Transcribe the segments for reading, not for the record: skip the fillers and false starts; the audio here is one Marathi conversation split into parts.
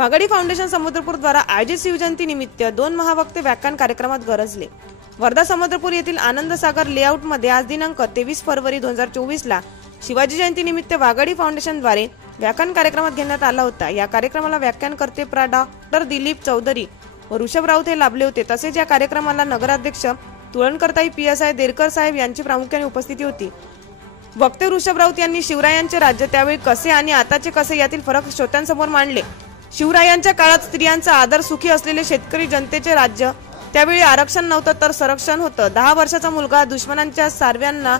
वाघाडी फाउंडेशन समुद्रपूर द्वारा आयोजित शिवजयंती निमित्त 2 महावक्ते व्याख्यान कार्यक्रमात गरजले। वर्धा समुद्रपूर येथील आनंद सागर लेआउट मध्ये आज दिनांक 23 फरवरी 2024 ला शिवाजी जयंती निमित्त वाघाडी फाउंडेशन द्वारे व्याख्यान कार्यक्रमात घेण्यात आला होता। या कार्यक्रमाला व्याख्यानकर्ते डॉक्टर दिलीप चौधरी व ऋषभ राऊत हे लाभले होते। तसेच या कार्यक्रमाला नगराध्यक्ष तुळणकरताई PSI देरकर साहेब यांची प्रामुख्याने उपस्थिती होती। वक्ते ऋषभ राऊत यांनी शिवरायांचे राज्य त्यावेळी कसे आणि आताचे कसे यातील फरक श्रोत्यांसमोर मांडले। शिवरायांच्या काळात स्त्रियांचा आदर सुखी असलेले शेतकरी जनतेचे राज्य, त्यावेळी आरक्षण नव्हतं तर संरक्षण होतं। 10 वर्षाचा मुलगा दुश्मनांच्या सारव्यांना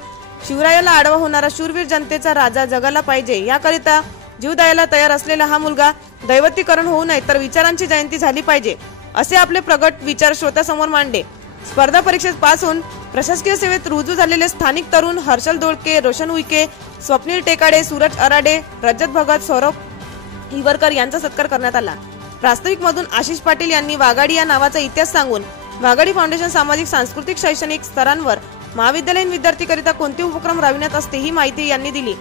शिवरायाला आडवा होणारा शूरवीर जनतेचा राजा जगाला पाहिजे, याकरिता जीव द्यायला तयार असलेला हा मुलगा दैवतीकरण होऊ नये तर विचारांची जयंती झाली पाहिजे, असे आपले प्रगट विचार श्रोत्यासमोर मांडले। स्पर्धा परीक्षेत पास होऊन प्रशासकीय सेवेत रुजू झालेले स्थानिक तरुण हर्षल दोळके, रोशन उईके, स्वप्नील टेकाडे, सूरज अराडे, रजत भगत, सौरभ हिवरकर यांचा सत्कार करण्यात आला। प्रास्ताविक मधून आशिष पाटील यांनी वाघाडी या नावाचा इतिहास सांगून वाघाडी फाउंडेशन सामाजिक, सांस्कृतिक, शैक्षणिक स्तरांवर महाविद्यालयीन विद्यार्थीकरिता कोणते उपक्रम राबविण्यात असते ही माहिती यांनी दिली।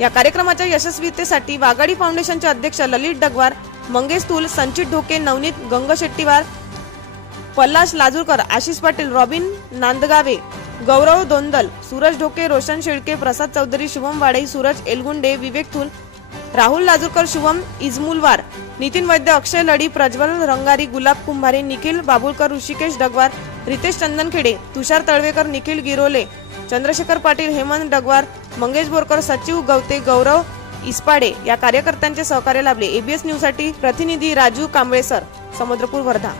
या कार्यक्रमाच्या यशस्वीतेसाठी वाघाडी फाउंडेशनचे अध्यक्ष ललित डगवार, मंगेश तुल, संचित ढोके, नवनीत गंगशेट्टीवार, पल्लाश लाजूरकर, आशिष पाटील, रॉबिन नांदगावे, गौरव दोंदल, सूरज ढोके, रोशन शेळके, प्रसाद चौधरी, शुभम वाडई, सूरज एलगुंडे, विवेक थुल, राहुल लाजूरकर, शुभम इजमुलवार, नितीन वैद्य, अक्षय लडी, प्रज्वल रंगारी, गुलाब कुंभारे, निखिल बाबुलकर, ऋषिकेश डगवार, रितेश चंदनखेडे, तुषार तळवेकर, निखिल गिरोले, चंद्रशेखर पाटील, हेमंत डगवार, मंगेश बोरकर, सचिव गवते, गौरव इस्पाडे या कार्यकर्त्यांचे सहकार्य लाभले। ABS न्यूज साठी प्रतिनिधी राजू कांबळे सर, समुद्रपूर, वर्धा।